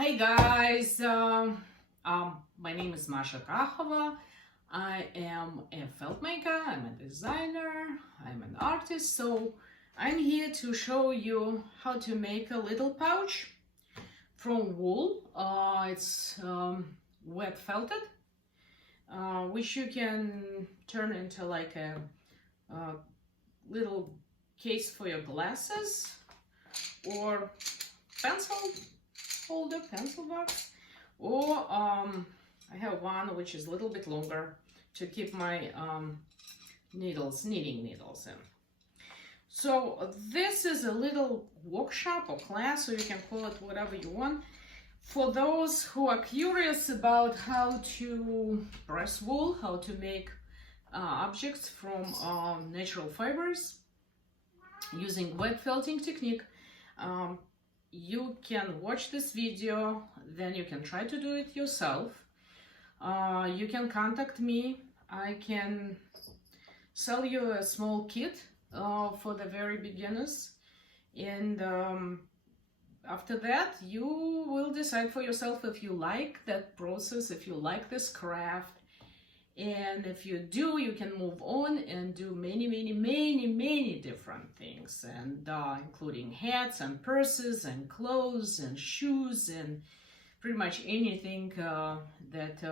Hi guys, my name is Masha Krahova. I am a felt maker, I'm a designer, I'm an artist, so I'm here to show you how to make a little pouch from wool. It's wet felted, which you can turn into like a little case for your glasses or pencil holder, pencil box, or I have one which is a little bit longer to keep my knitting needles in. So this is a little workshop or class, so you can call it whatever you want, for those who are curious about how to press wool, how to make objects from natural fibers using wet felting technique. You can watch this video, then you can try to do it yourself. You can contact me. I can sell you a small kit for the very beginners, and after that you will decide for yourself if you like that process, if you like this craft. And if you do, you can move on and do many different things, and including hats and purses and clothes and shoes and pretty much anything that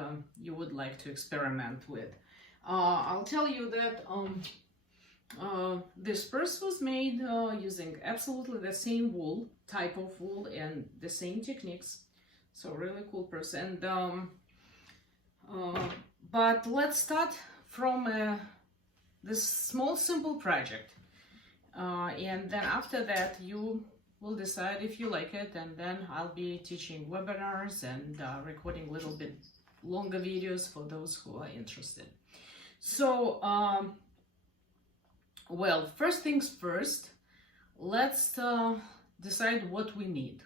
you would like to experiment with. I'll tell you that this purse was made using absolutely the same wool, type of wool, and the same techniques. So really cool purse. And but let's start from this small simple project, and then after that you will decide if you like it, and then I'll be teaching webinars and recording a little bit longer videos for those who are interested. So well, first things first, let's decide what we need.